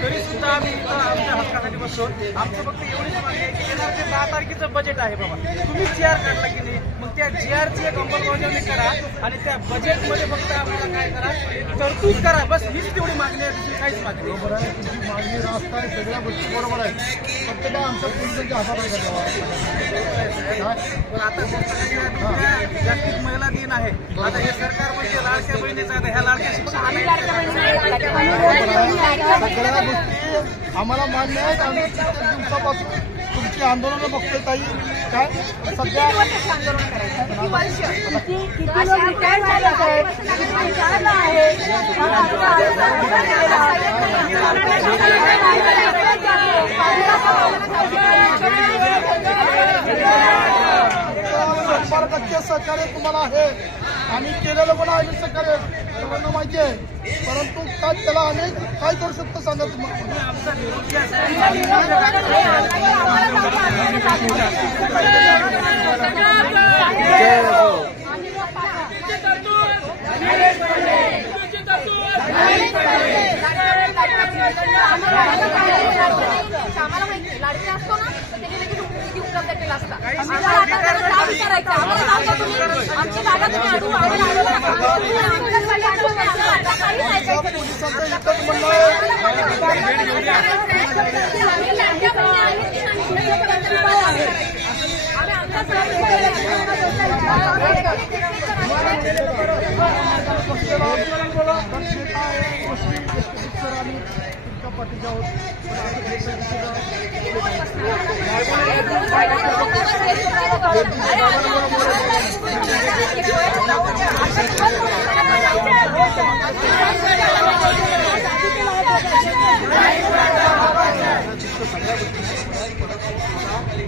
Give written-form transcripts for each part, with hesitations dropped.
तरी सुद्धा आम्ही आमच्या हक्कासाठी बसतो। आमचं फक्त एवढीच मागणी आहे की येणार ते 10 तारखेचं बजेट आहे बाबा, तुम्ही जीआर काढला की नाही, मग त्या जीआरची एक अंमलबजावणी करा आणि त्या बजेटमध्ये फक्त आम्हाला काय करा, तरतूद करा, बस हीच तेवढी मागणी आहे, दुसरी काहीच मागणी नाही। बरोबर आहे, तुमची मागणी रास्त आहे, सगळ्या गोष्टी बरोबर आहे, फक्त काय आमच्या पोलिसांच्या हातात पण आता जागतिक महिला दिन आहे, आता हे सरकार म्हणजे लाडक्या बहिणीचं आहे, ह्या लाडक्या शिक्षण सगळ्या गोष्टी आम्हाला मान्य आहेत। आम्ही दिवसापासून तुमची आंदोलनं बघतोय ताई, काय सध्या सहकार्य तुम्हाला आहे, आम्ही केलेलं पण आम्ही सहकार्य सर्वांना माहिती आहे, परंतु काय त्याला आम्ही काय करू शकतो सांगा तुम्हाला। आम्हाला माहिती लाडके असतो ना, त्याने लगेच उपयोगी उपलब्ध केला असता। आम्हाला विचारायचं, आम्हाला आमची जागा तुम्ही अडू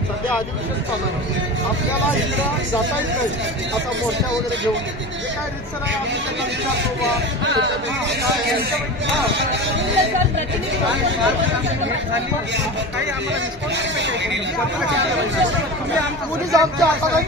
सध्या अधिवेशन चालू आहे, आपल्याला इकडं जाता येत नाही आता मोर्चा वगैरे घेऊन, काय रितसर आहे आम्ही त्यांना विचारतो बा काही आम्हाला पोलीस आमच्या हातात